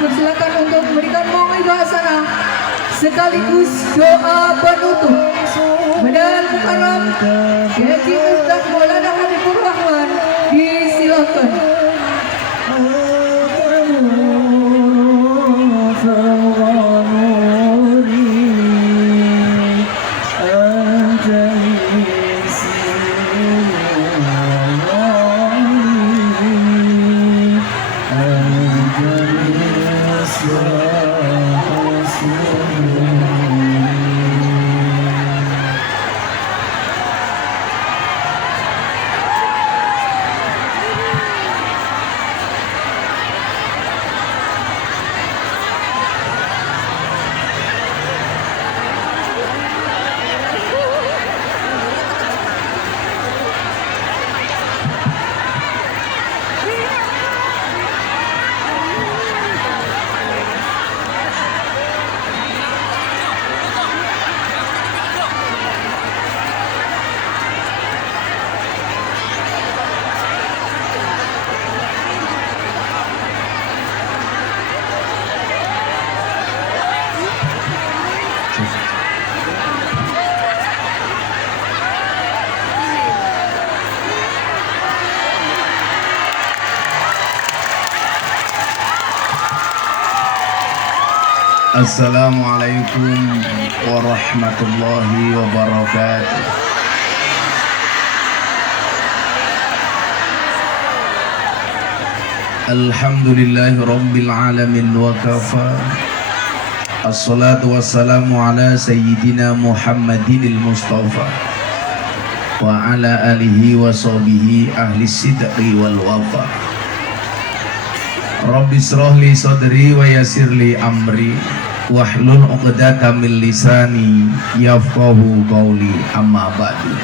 dipersilakan untuk memberikan mau'izah hasanah sekaligus doa penutup. Mendan Mukarram Haji Ustaz Maulana Habibur Rahman, disilakan. Assalamualaikum warahmatullahi wabarakatuh. Alhamdulillahi rabbil alamin wa kafa. Assalatu wassalamu ala sayyidina Muhammadinil Mustafa wa ala alihi wa sahbihi ahli sidqi wal wafa. Rabbi israh li sadri wa yassir li amri wahlul 'uqdatam min lisani yafqahu qawli, amma ba'du.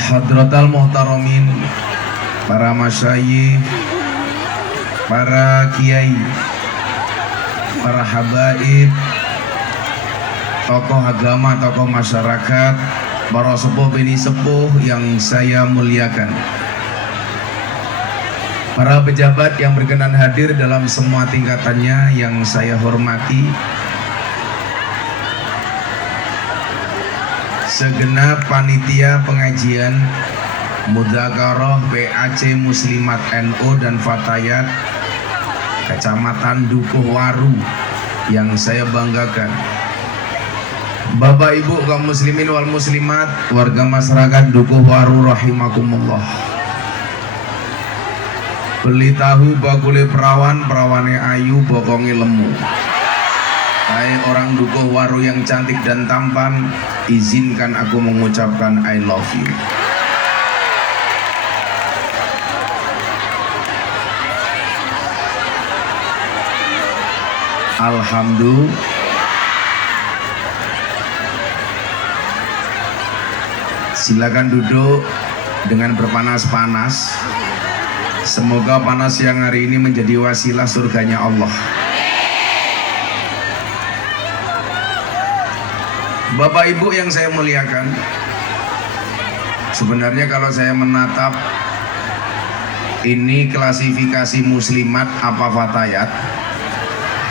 Hadratal muhtaramin, para masyayikh, para kiai, para habaib, tokoh agama, tokoh masyarakat, para sepuh bini sepuh yang saya muliakan, para pejabat yang berkenan hadir dalam semua tingkatannya yang saya hormati, segenap panitia pengajian Mudzakarah PAC Muslimat NU dan Fatayat Kecamatan Dukuh Waru yang saya banggakan, Bapak Ibu kaum muslimin wal muslimat, warga masyarakat Dukuh Waru rahimakumullah. Beli tahu bakule perawan, perawane ayu, bokongi lemu. Hai orang Dukuh Waru yang cantik dan tampan, izinkan aku mengucapkan I love you. Alhamdulillah. Silakan duduk dengan berpanas-panas. Semoga panas yang hari ini menjadi wasilah surganya Allah. Bapak Ibu yang saya muliakan, sebenarnya kalau saya menatap ini klasifikasi muslimat apa fatayat,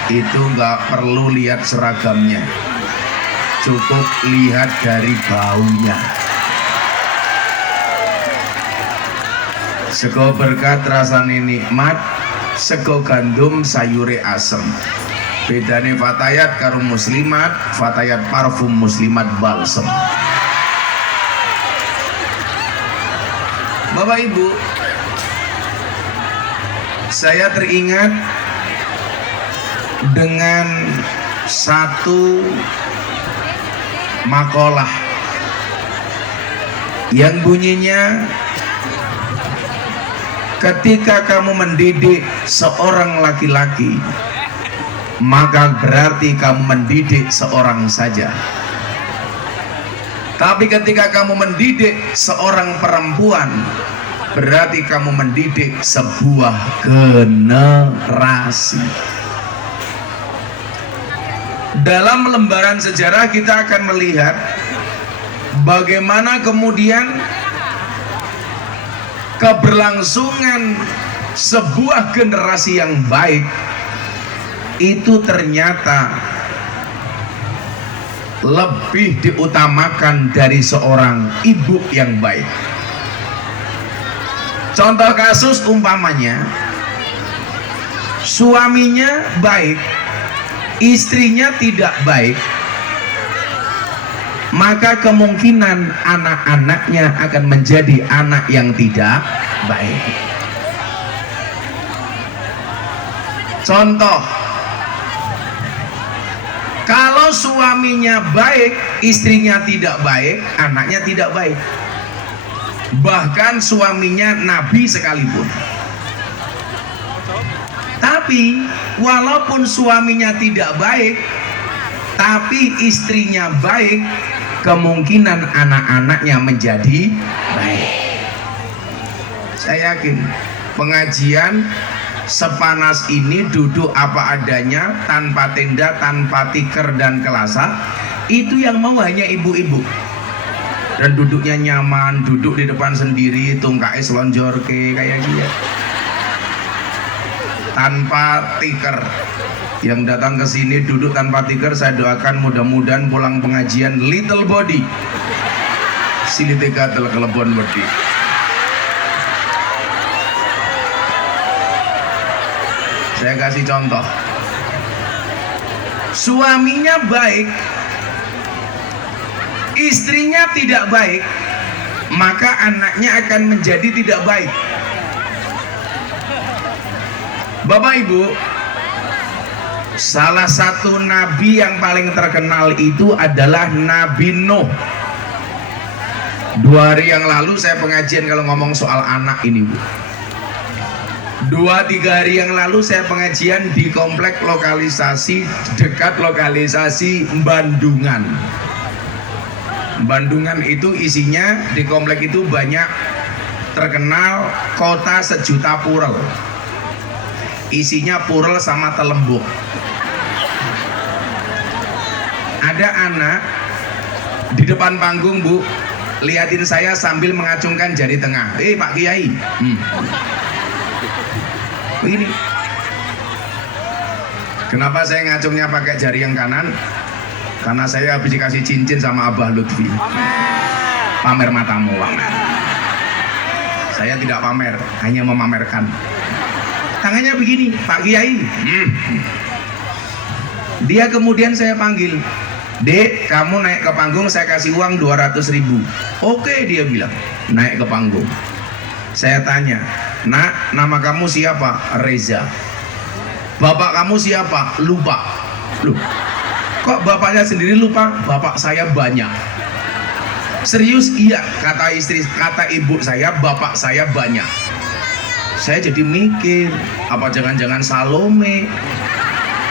itu nggak perlu lihat seragamnya, cukup lihat dari baunya. Sego berkat rasane nikmat, sego gandum sayure asem. Bedane fatayat karo muslimat, fatayat parfum, muslimat balsem. Bapak Ibu, saya teringat dengan satu makalah yang bunyinya, ketika kamu mendidik seorang laki-laki, maka berarti kamu mendidik seorang saja. Tapi ketika kamu mendidik seorang perempuan, berarti kamu mendidik sebuah generasi. Dalam lembaran sejarah kita akan melihat bagaimana kemudian keberlangsungan sebuah generasi yang baik itu ternyata lebih diutamakan dari seorang ibu yang baik. Contoh kasus umpamanya suaminya baik, istrinya tidak baik, maka kemungkinan anak-anaknya akan menjadi anak yang tidak baik. Contoh, kalau suaminya baik, istrinya tidak baik, anaknya tidak baik. Bahkan suaminya nabi sekalipun. Tapi walaupun suaminya tidak baik, tapi istrinya baik, kemungkinan anak-anaknya menjadi baik. Saya yakin pengajian sepanas ini duduk apa adanya, tanpa tenda, tanpa tikar dan kelasa, itu yang mau hanya ibu-ibu. Dan duduknya nyaman, duduk di depan sendiri, tungkai selonjor ke kayak gitu. Tanpa tikar. Yang datang ke sini duduk tanpa tikar, saya doakan mudah-mudahan pulang pengajian little body. Sini teka telah kelebon body. Saya kasih contoh. Suaminya baik, istrinya tidak baik, maka anaknya akan menjadi tidak baik. Bapak Ibu, salah satu nabi yang paling terkenal itu adalah Nabi Nuh. 2 hari yang lalu saya pengajian kalau ngomong soal anak ini, Bu. 2-3 hari yang lalu saya pengajian di komplek lokalisasi, dekat lokalisasi Bandungan. Bandungan itu isinya, di komplek itu banyak terkenal kota sejuta purel. Isinya purel sama telembuk. Ada anak di depan panggung, Bu, liatin saya sambil mengacungkan jari tengah. Pak Kiai, begini. Kenapa saya ngacungnya pakai jari yang kanan? Karena saya habis dikasih cincin sama Abah Lutfi. Pamer matamu, pamer. Saya tidak pamer, hanya memamerkan. Tangannya begini, Pak Kiai. Dia kemudian saya panggil, Dek, kamu naik ke panggung, saya kasih uang 200.000. Oke, dia bilang, naik ke panggung. Saya tanya, Nak, nama kamu siapa? Reza. Bapak kamu siapa? Lupa. Loh, kok bapaknya sendiri lupa? Bapak saya banyak. Serius? Iya, kata istri, kata ibu saya, bapak saya banyak. Saya jadi mikir, apa jangan-jangan Salome?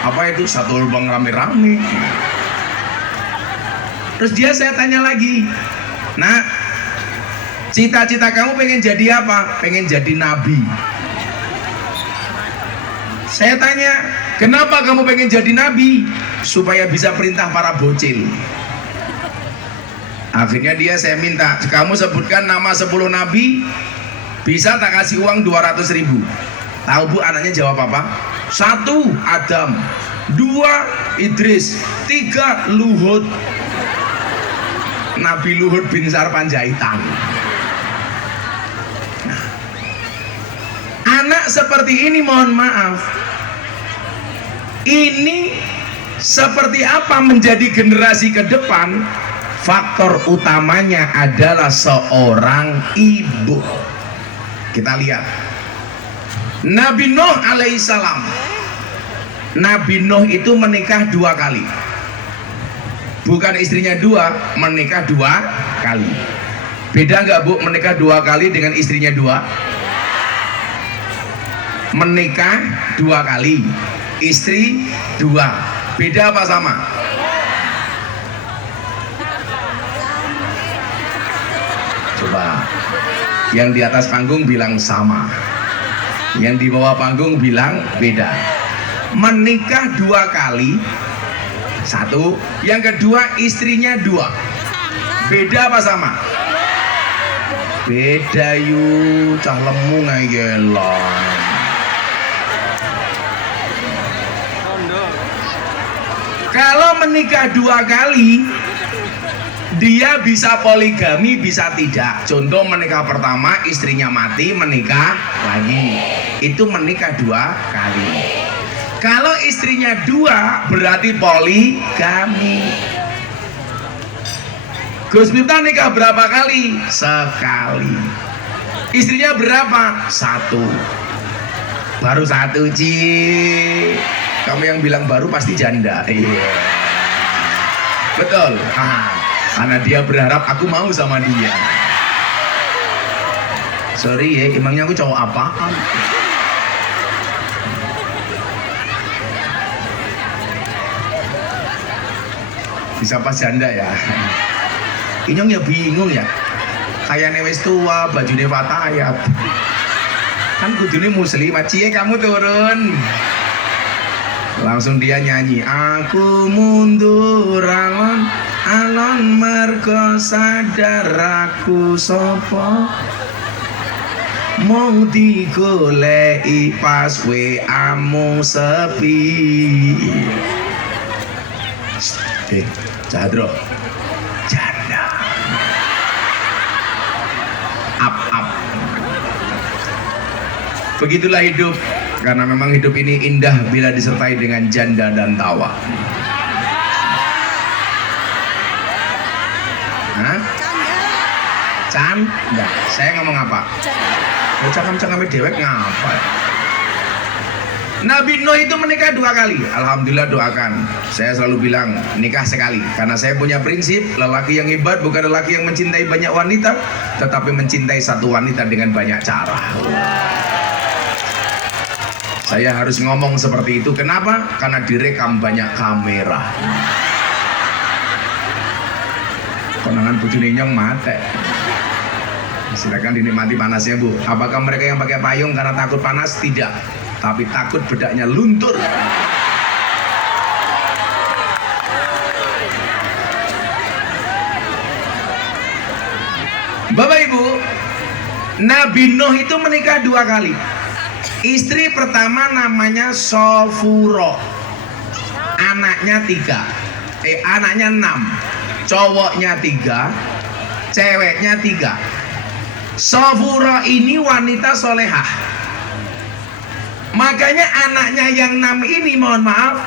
Apa itu satu lubang rame-rame? Terus saya tanya lagi, Nak, cita-cita kamu pengen jadi apa? Pengen jadi nabi. Saya tanya, kenapa kamu pengen jadi nabi? Supaya bisa perintah para bocil. Akhirnya saya minta, kamu sebutkan nama 10 nabi, bisa tak kasih uang 200.000. Tahu Bu anaknya jawab apa? 1 Adam, 2 Idris, 3 Luhut. Nabi Luhut bin Sarpanjaitan. Nah, anak seperti ini mohon maaf, ini seperti apa menjadi generasi ke depan? Faktor utamanya adalah seorang ibu. Kita lihat Nabi Nuh alaihissalam. Nabi Nuh itu menikah 2 kali. Bukan istrinya 2, menikah 2 kali. Beda nggak Bu menikah 2 kali dengan istrinya 2? Menikah 2 kali, istri 2. Beda apa sama? Coba yang di atas panggung bilang sama, yang di bawah panggung bilang beda. Menikah 2 kali, 1, yang kedua istrinya 2. Beda apa sama? Beda yuk, cah lemu ngegelon. menikah 2 kali, dia bisa poligami, bisa tidak. Contoh menikah pertama, istrinya mati, menikah lagi. Itu menikah 2 kali. Kalau istrinya 2, berarti poligami. Gus Miftah nikah berapa kali? Sekali. Istrinya berapa? 1. Baru 1, Ci. Kamu yang bilang baru pasti janda. Iya. Betul. Karena dia berharap aku mau sama dia. Sorry ya, emangnya aku cowok apaan? Bisa pas janda ya. Inyong ya bingung ya. Kayaknya wis tua, bajunya fatayat. Kan kudune muslimat, Cie kamu turun. Langsung dia nyanyi, aku mundur alon mergo sadar aku sapa mung digoleki pas WA-mu sepi. Jadro janda up. Begitulah hidup, karena memang hidup ini indah bila disertai dengan janda dan tawa. Hah? Canda. Saya ngomong apa? Cakam-cakamnya dewek ngapa? Nabi Nuh itu menikah 2 kali. Alhamdulillah, doakan. Saya selalu bilang nikah sekali, karena saya punya prinsip lelaki yang hebat bukan lelaki yang mencintai banyak wanita, tetapi mencintai satu wanita dengan banyak cara. Saya harus ngomong seperti itu. Kenapa? Karena direkam banyak kamera. Konangan bojone nyong mate. Silakan dinikmati panasnya, Bu. Apakah mereka yang pakai payung karena takut panas? Tidak, tapi takut bedaknya luntur. Bapak Ibu, Nabi Nuh itu menikah 2 kali. Istri pertama namanya Sofuro, anaknya 3, anaknya 6, cowoknya 3, ceweknya 3. Sofuro ini wanita solehah. Makanya anaknya yang 6 ini, mohon maaf,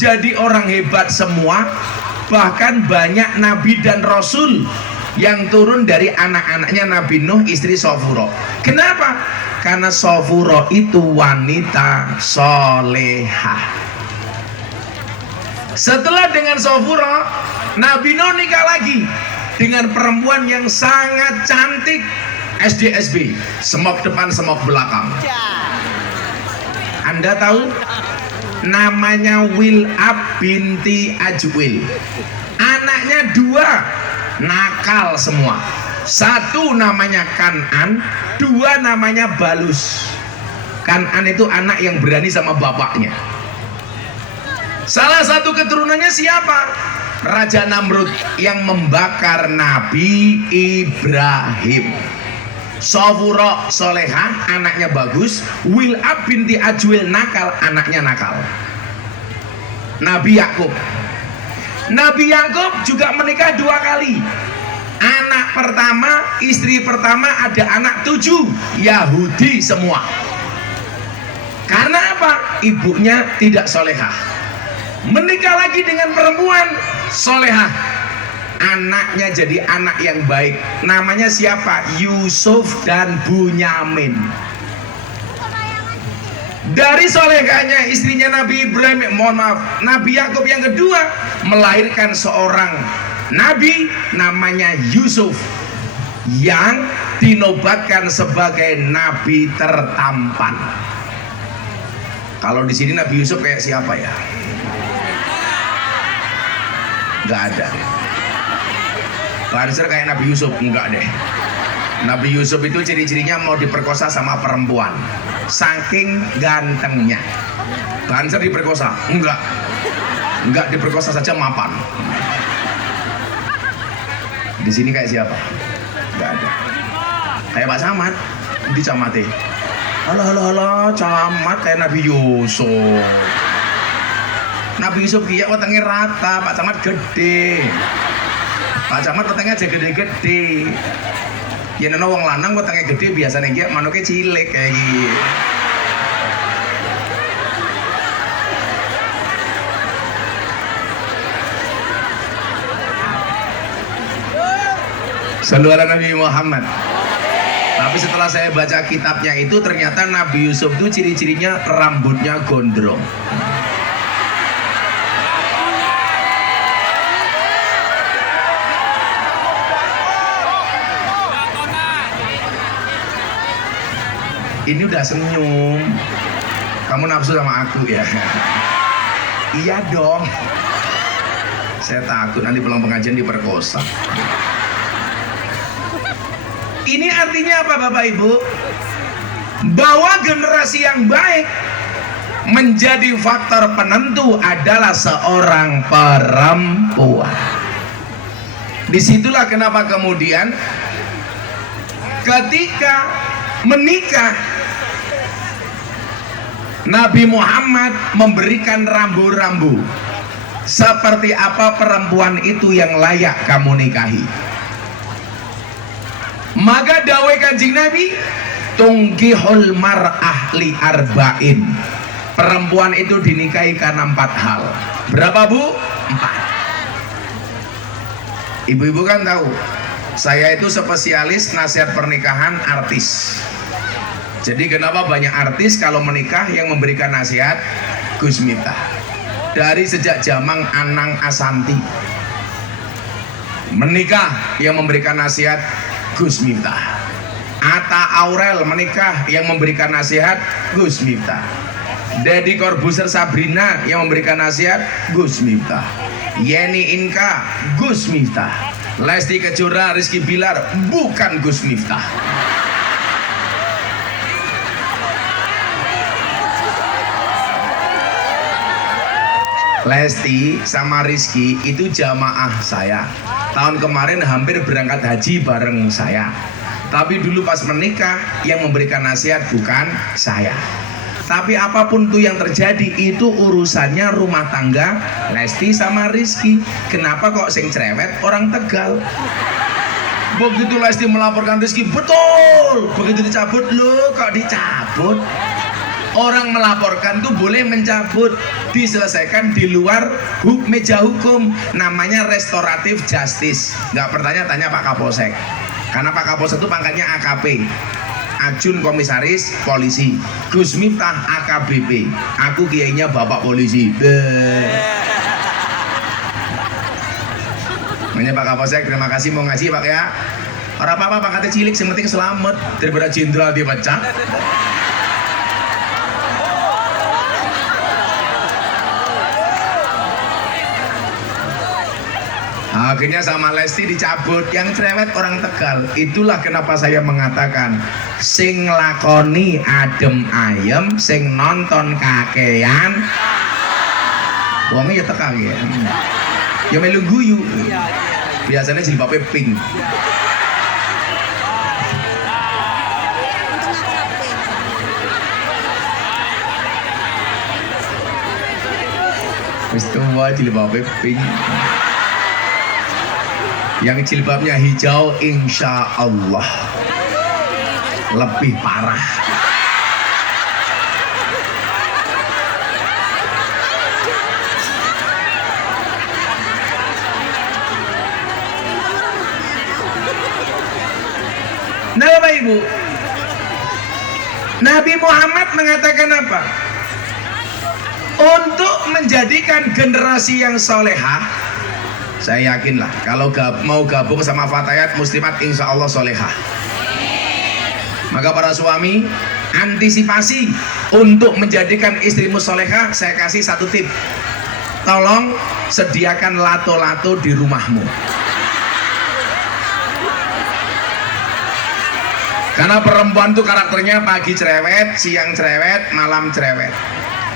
jadi orang hebat semua. Bahkan banyak nabi dan rasul yang turun dari anak-anaknya Nabi Nuh, istri Sofuro. Kenapa? Karena Sofuro itu wanita solehah. Setelah dengan Sofuro, Nabi Nuh nikah lagi dengan perempuan yang sangat cantik, SDSB, semok depan semok belakang. Anda tahu namanya Wil'ab binti Ajwil. Anaknya 2 nakal semua. 1 namanya Kan'an, 2 namanya Balus. Kan'an itu anak yang berani sama bapaknya. Salah satu keturunannya siapa? Raja Namrud yang membakar Nabi Ibrahim. Sofuro solehah, anaknya bagus. Wil'ab binti Ajwil nakal, anaknya nakal. Nabi Yakub juga menikah 2 kali. Anak pertama, istri pertama ada anak 7, Yahudi semua. Karena apa? Ibunya tidak solehah. Menikah lagi dengan perempuan solehah. Anaknya jadi anak yang baik. Namanya siapa? Yusuf dan Bunyamin. Dari solehahnya istrinya Nabi Ibrahim, Nabi Yakub yang kedua melahirkan seorang nabi namanya Yusuf yang dinobatkan sebagai nabi tertampan. Kalau di sini Nabi Yusuf kayak siapa ya? Nggak ada. Banser kayak Nabi Yusuf, enggak deh. Nabi Yusuf itu ciri-cirinya mau diperkosa sama perempuan, saking gantengnya. Banser diperkosa, enggak diperkosa saja mapan. Di sini kayak siapa? Enggak ada. Kayak Pak Camat, di Camate. Halo, camat kayak Nabi Yusuf. Nabi Yusuf kiye wetenge rata, Pak Camat gede. Pak Camat wetenge aja gede-gede. Yen ana wong lanang wetenge gede biasane kiye manuke cilik kayak iki. Sallu ala Nabi Muhammad. Tapi setelah saya baca kitabnya itu ternyata Nabi Yusuf itu ciri-cirinya rambutnya gondrong. Ini udah senyum. Kamu nafsu sama aku ya? Iya dong. Saya takut nanti pulang pengajian diperkosa. Ini artinya apa Bapak Ibu? Bahwa generasi yang baik menjadi faktor penentu adalah seorang perempuan. Disitulah kenapa kemudian ketika menikah Nabi Muhammad memberikan rambu-rambu seperti apa perempuan itu yang layak kamu nikahi. Maka dawai Kanjeng Nabi, tungkihul mar'ah li arba'in. Perempuan itu dinikahi karena 4 hal. Berapa Bu? 4. Ibu-ibu kan tahu, saya itu spesialis nasihat pernikahan artis. Jadi kenapa banyak artis kalau menikah yang memberikan nasihat? Gus Miftah. Dari sejak zaman Anang Asanti menikah yang memberikan nasihat Gus Miftah. Atta Aurel menikah yang memberikan nasihat Gus Miftah. Deddy Corbuzier Sabrina yang memberikan nasihat Gus Miftah. Yeni Inka Gus Miftah. Lesti Kejora Rizky Bilar bukan Gus Miftah. Lesti sama Rizky itu jamaah saya. Tahun kemarin hampir berangkat haji bareng saya. Tapi dulu pas menikah yang memberikan nasihat bukan saya. Tapi apapun tuh yang terjadi itu urusannya rumah tangga Lesti sama Rizky. Kenapa kok sing cerewet orang Tegal? Begitu Lesti melaporkan Rizky, betul. Begitu dicabut, loh kok dicabut? Orang melaporkan tuh boleh mencabut, diselesaikan di luar meja hukum, namanya restoratif justice. Nggak bertanya-tanya Pak Kapolsek, karena Pak Kapolsek itu pangkatnya AKP, Ajun Komisaris Polisi. Gus Miftah AKBP, aku kiainya Bapak Polisi. Makanya Pak Kapolsek, terima kasih mau ngaji Pak ya. Orang apa-apa pangkatnya cilik, yang penting selamat daripada jenderal dipecat. Akhirnya sama Lesti dicabut, yang cerewet orang Tegal. Itulah kenapa saya mengatakan sing lakoni adem ayem, sing nonton kakean wongnya ya tekang ya. Ya melu guyu. Biasanya jilbabnya pink. Wis tua jilbabnya pink. Yang jilbabnya hijau insya Allah lebih parah. Nah Bapak Ibu, Nabi Muhammad mengatakan apa? Untuk menjadikan generasi yang solehah, saya yakinlah kalau mau gabung sama Fatayat Muslimat insya Allah solehah. Maka para suami antisipasi untuk menjadikan istrimu solehah, saya kasih satu tip. Tolong sediakan lato-lato di rumahmu. Karena perempuan tuh karakternya pagi cerewet, siang cerewet, malam cerewet.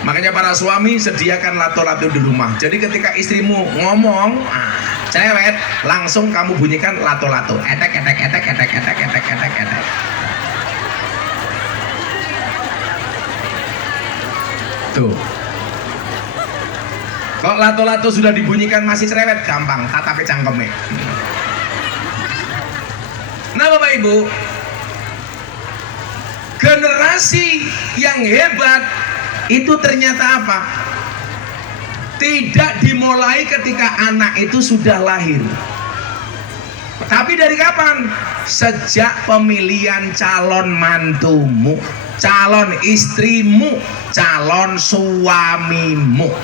Makanya para suami sediakan lato-lato di rumah. Jadi ketika istrimu ngomong cerewet, langsung kamu bunyikan lato-lato. Etek etek etek etek etek etek etek etek. Tuh. Kok lato-lato sudah dibunyikan masih cerewet, gampang tatapi cangkeme. Nah Bapak Ibu, generasi yang hebat itu ternyata apa? Tidak dimulai ketika anak itu sudah lahir, tapi dari kapan? Sejak pemilihan calon mantumu, calon istrimu, calon suamimu.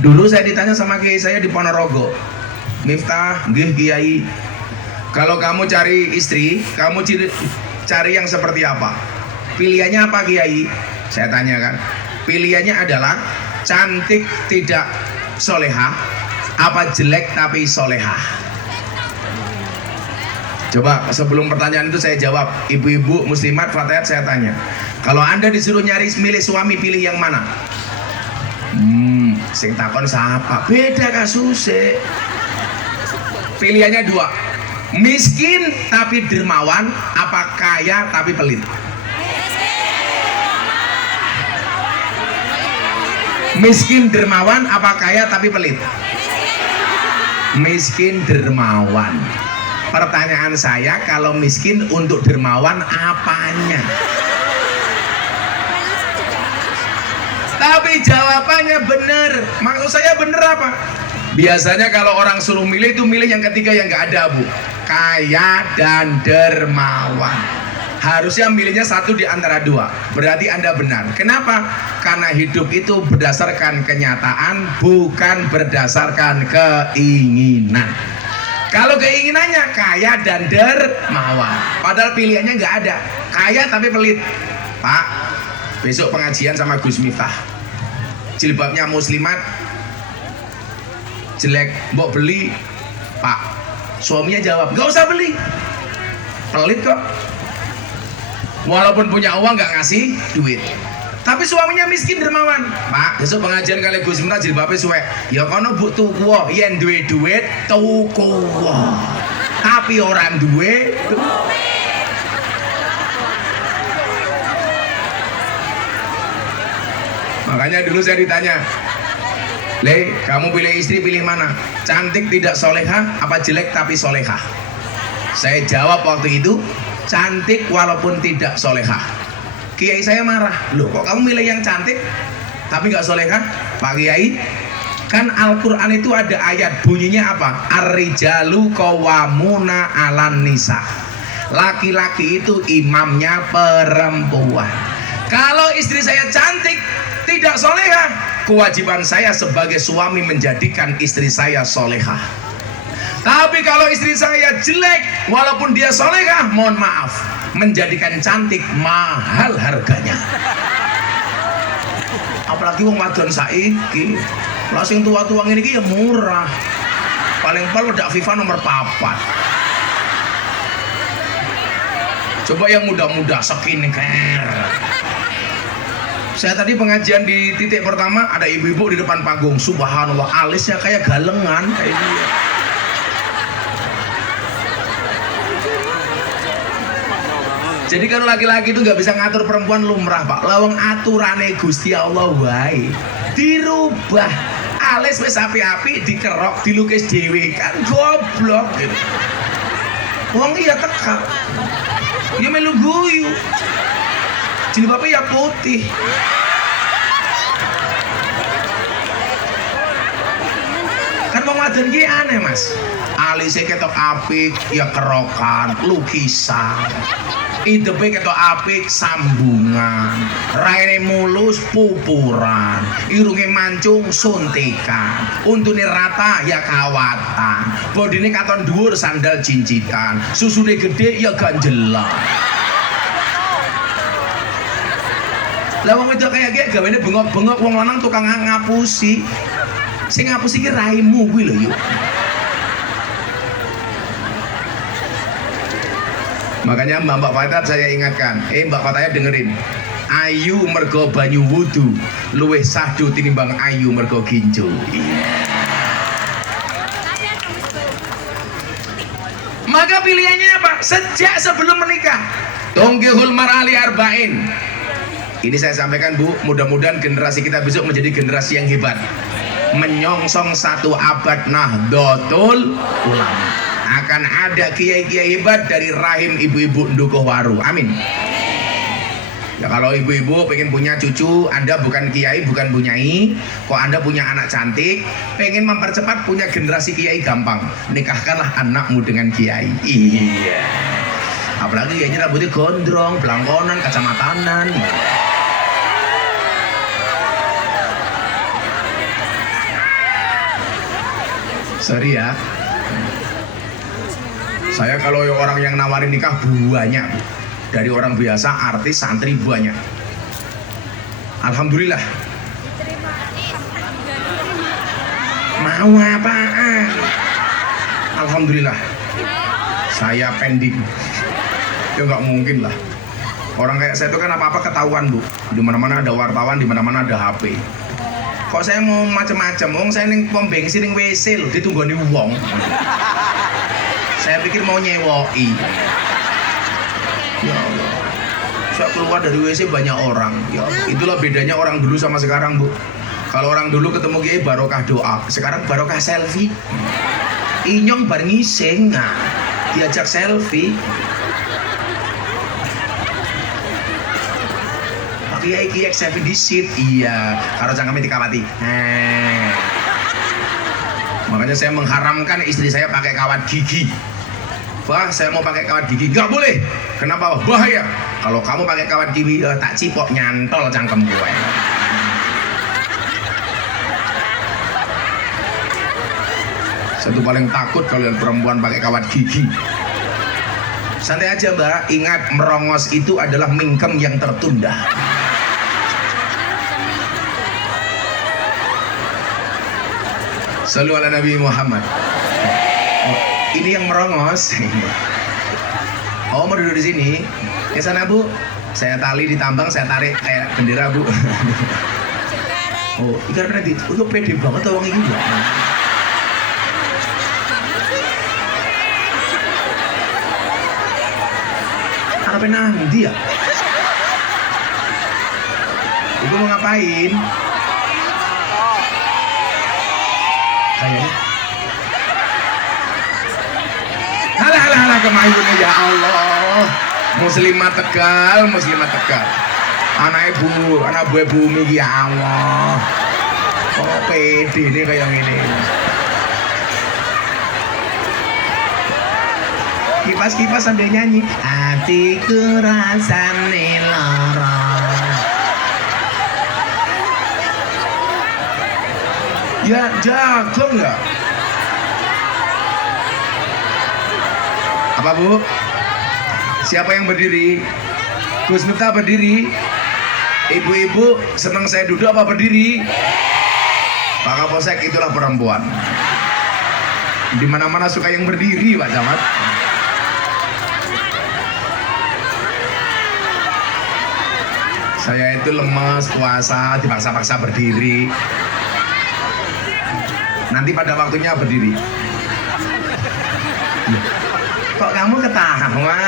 Dulu saya ditanya sama kiai saya di Ponorogo, Miftah, nggih Kiai, kalau kamu cari istri, kamu cari yang seperti apa? Pilihannya apa Kiai? Saya tanya kan, pilihannya adalah cantik tidak solehah, apa jelek tapi solehah? Coba sebelum pertanyaan itu saya jawab, ibu-ibu muslimat fatayat saya tanya, kalau anda disuruh nyari milih suami, pilih yang mana? Sing takon siapa? Beda kasusnya. Pilihannya dua, miskin tapi dermawan, apa kaya tapi pelit? Miskin dermawan apa kaya tapi pelit? Miskin dermawan. Pertanyaan saya, kalau miskin untuk dermawan apanya? Tapi jawabannya benar. Maksud saya benar apa? Biasanya kalau orang suruh milih itu milih yang ketiga yang nggak ada Bu, kaya dan dermawan. Harusnya milihnya satu di antara dua. Berarti Anda benar. Kenapa? Karena hidup itu berdasarkan kenyataan, bukan berdasarkan keinginan. Kalau keinginannya kaya dan dermawan, padahal pilihannya nggak ada, kaya tapi pelit. Pak, besok pengajian sama Gus Miftah, jilbabnya muslimat jelek, mbok beli. Pak, suaminya jawab, nggak usah beli, pelit kok. Walaupun punya uang nggak ngasih duit, tapi suaminya miskin dermawan. Pak, besok pengajian kali Gus Miftah jilbabnya suwe. Ya kono buk tuku, yen duwe duit tuku, tapi orang duwe. Makanya dulu saya ditanya, Le, kamu pilih istri pilih mana? Cantik tidak solehah, apa jelek tapi solehah? Saya jawab waktu itu, cantik walaupun tidak solehah. Kiai saya marah, loh kok kamu milih yang cantik tapi nggak solehah? Pak Kiai, kan Al-Quran itu ada ayat bunyinya apa? Ar-rijalu qawwamuna 'alan nisa. Laki-laki itu imamnya perempuan. Kalau istri saya cantik tidak solehah, kewajiban saya sebagai suami menjadikan istri saya solehah. Tapi kalau istri saya jelek walaupun dia solehah, mohon maaf, menjadikan cantik mahal harganya. Apalagi wong wadon saiki, lah sing tua-tua ngene iki ya murah. Paling pol udah FIFA nomor 4. Coba yang muda-muda skincare. Saya tadi pengajian di titik pertama, ada ibu-ibu di depan panggung, subhanallah, alisnya kayak galengan kayak dia. Jadi kalau laki-laki itu nggak bisa ngatur perempuan lumrah Pak. Lawang aturane Gusti Allah wae dirubah. Alis wis api-api dikerok, dilukis dhewe kan goblok gitu. Wong iya tekak. Ya melu guyu. Jilbabnya ya putih. Kan wong wadon ki aneh Mas. Alisnya ketok apik, ya kerokan, lukisan. Hidupe ketok apik, sambungan. Raine mulus, pupuran. Irunge mancung, suntikan. Untune rata, ya kawatan. Bodine katon dhuwur, sandal cincitan. Susune gede, ya ganjelan. Lah wong wedok kaya iki gawene bengok-bengok, wong lanang tukang ngapusi. Sing ngapusi iki raimu kuwi lho yuk. Makanya Mbak Fatayat saya ingatkan, Mbak Fatayat dengerin. Ayu mergo banyu wudu, luwih sahdu tinimbang ayu mergo ginjo. Maka pilihannya apa? Sejak sebelum menikah. Tunggihul mar'ali arba'in. Ini saya sampaikan Bu, mudah-mudahan generasi kita besok menjadi generasi yang hebat. menyongsong 1 abad Nahdlatul Ulama. Akan ada kiai-kiai hebat dari rahim ibu-ibu Ndukuh Waru. Amin. Ya kalau ibu-ibu pengen punya cucu, Anda bukan kiai, bukan bunyai, kok Anda punya anak cantik, pengen mempercepat punya generasi kiai gampang, nikahkanlah anakmu dengan kiai. Iya. Apalagi kayaknya rambutnya gondrong, belangkonan, kacamatanan. Sorry ya. Saya kalau orang yang nawarin nikah banyak. Dari orang biasa, artis, santri banyak. Alhamdulillah. Mau apaan? Alhamdulillah. Saya pending. Ya nggak mungkin lah. Orang kayak saya itu kan apa-apa ketahuan, Bu. Di mana-mana ada wartawan, di mana-mana ada HP. Kok saya mau macam-macam? Wong saya ning pom bensin ning WC lho, ditunggoni wong. Saya pikir mau nyewoi. Ya Allah, saya keluar dari WC banyak orang. Ya Allah. Itulah bedanya orang dulu sama sekarang, Bu. Kalau orang dulu ketemu kiai barokah doa, sekarang barokah selfie. Inyong bar ngising, nah, diajak selfie. Kiai selfie di seat, iya. Kalau cangkeme dikawati. Makanya saya mengharamkan istri saya pakai kawat gigi. Wah, saya mau pakai kawat gigi, nggak boleh. Kenapa? Bahaya. Kalau kamu pakai kawat gigi, tak cipok nyantol cangkem gue. Saya tuh paling takut kalau lihat perempuan pakai kawat gigi. Santai aja, Mbak. Ingat, merongos itu adalah mingkem yang tertunda. Sallu ala Nabi Muhammad. Ini yang merongos. Oh, mau duduk di sini? Ke sana, Bu. Saya tali ditambang, saya tarik kayak bendera, Bu. Oh, ikan nanti. Lu pede banget orang ini, Bu. Apa nanti ya? Ibu mau ngapain? Kayaknya. Halah kemayunnya ya Allah. Muslimat Tegal. Anak buah bumi ya Allah. Oh pede nih kayak gini. Kipas sambil nyanyi. Hatiku rasane lara. Ya jago nggak? Apa Bu? Siapa yang berdiri? Gus Miftah berdiri. Ibu-ibu senang saya duduk apa berdiri? Pak Kapolsek itulah perempuan. Di mana-mana suka yang berdiri, Pak Camat. Saya itu lemas, puasa, dipaksa-paksa berdiri. Nanti pada waktunya berdiri. Kok kamu ketawa?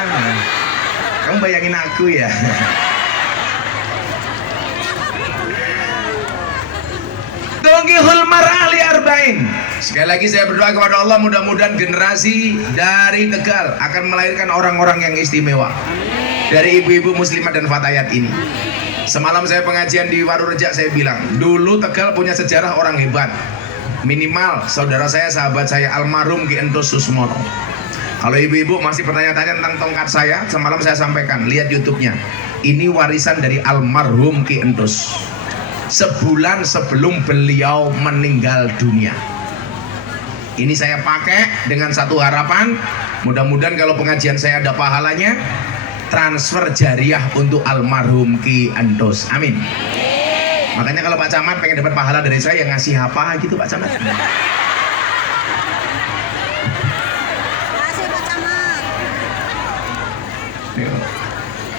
Kamu bayangin aku ya? Tungkihul mar'ali arba'in. Sekali lagi saya berdoa kepada Allah, mudah-mudahan generasi dari Tegal akan melahirkan orang-orang yang istimewa. Dari ibu-ibu muslimat dan fatayat ini. Semalam saya pengajian di Waru Rejak, saya bilang, dulu Tegal punya sejarah orang hebat. Minimal saudara saya, sahabat saya almarhum Ki Entus Susmono. Kalau ibu-ibu masih bertanya-tanya tentang tongkat saya, semalam saya sampaikan, lihat YouTube-nya. Ini warisan dari almarhum Ki Entus. Sebulan sebelum beliau meninggal dunia. Ini saya pakai dengan satu harapan, mudah-mudahan kalau pengajian saya ada pahalanya, transfer jariah untuk almarhum Ki Entus. Amin. Makanya kalau Pak Camat pengen dapat pahala dari saya, yang ngasih apa gitu Pak Camat.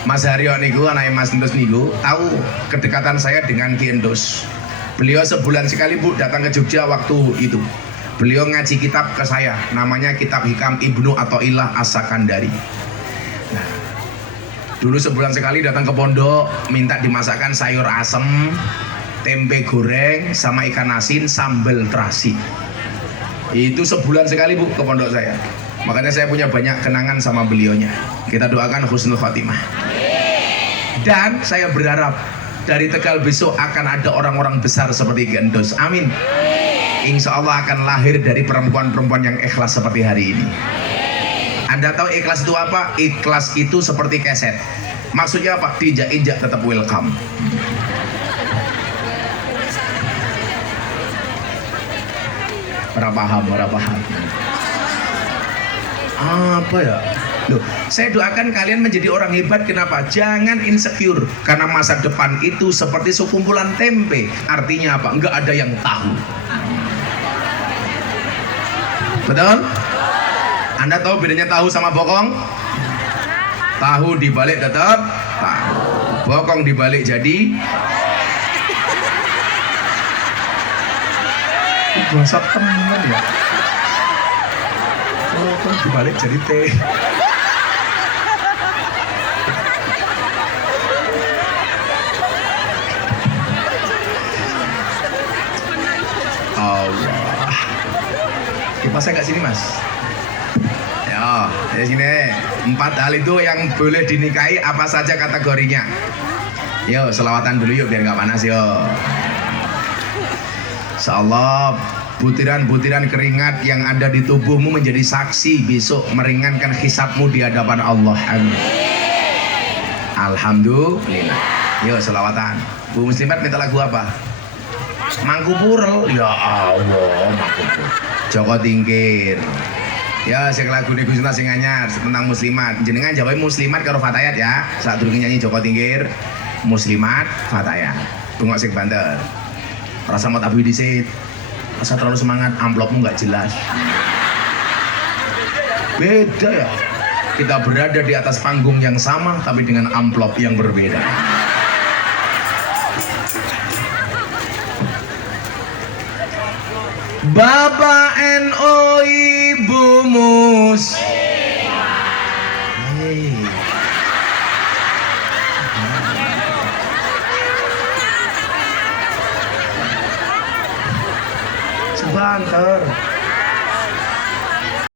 Mas Haryo niku, anaknya Mas Entus niku, tahu kedekatan saya dengan Ki Entus. Beliau sebulan sekali Bu datang ke Jogja waktu itu. Beliau ngaji kitab ke saya, namanya Kitab Hikam Ibnu Athaillah As-Sakandari. Nah, dulu sebulan sekali datang ke pondok, minta dimasakkan sayur asem, tempe goreng sama ikan asin sambal terasi. Itu sebulan sekali Bu ke pondok saya. Makanya saya punya banyak kenangan sama beliaunya. Kita doakan husnul khotimah. Dan saya berharap dari Tegal besok akan ada orang-orang besar seperti Gendos. Amin. Insya Allah akan lahir dari perempuan-perempuan yang ikhlas seperti hari ini. Anda tahu ikhlas itu apa? Ikhlas itu seperti keset. Maksudnya apa? Diinjak-injak tetap welcome. Paham. Apa ya? Loh, saya doakan kalian menjadi orang hebat. Kenapa? Jangan insecure. Karena masa depan itu seperti sekumpulan tempe. Artinya apa? Enggak ada yang tahu. Betul? Anda tahu bedanya tahu sama bokong? Tahu dibalik tetap tahu. Bokong dibalik jadi bahasa teman ya. Bokong dibalik jadi teh. Allah. Mas saya nggak sini mas. Ya sini. 4 hal itu yang boleh dinikahi apa saja kategorinya. Yo selawatan dulu yuk biar nggak panas yo. Insyaallah butiran-butiran keringat yang ada di tubuhmu menjadi saksi besok meringankan hisabmu di hadapan Allah. Amin. Alhamdulillah. Yo selawatan. Bu Muslimat minta lagu apa? Mangkupurel. Ya Allah, Mangkupurel. Joko Tingkir. Ya sing lagu Gus Miftah sing anyar tentang muslimat. Jenengan jawab muslimat karo Fatayat ya. Saat durunge nyanyi Joko Tingkir, muslimat, Fatayat. Tunggu sing banter. Rasa mau tabu disit. Rasa terlalu semangat, amplopmu nggak jelas. Beda ya. Kita berada di atas panggung yang sama tapi dengan amplop yang berbeda. Bapak NU Ibu Mus. Sebentar.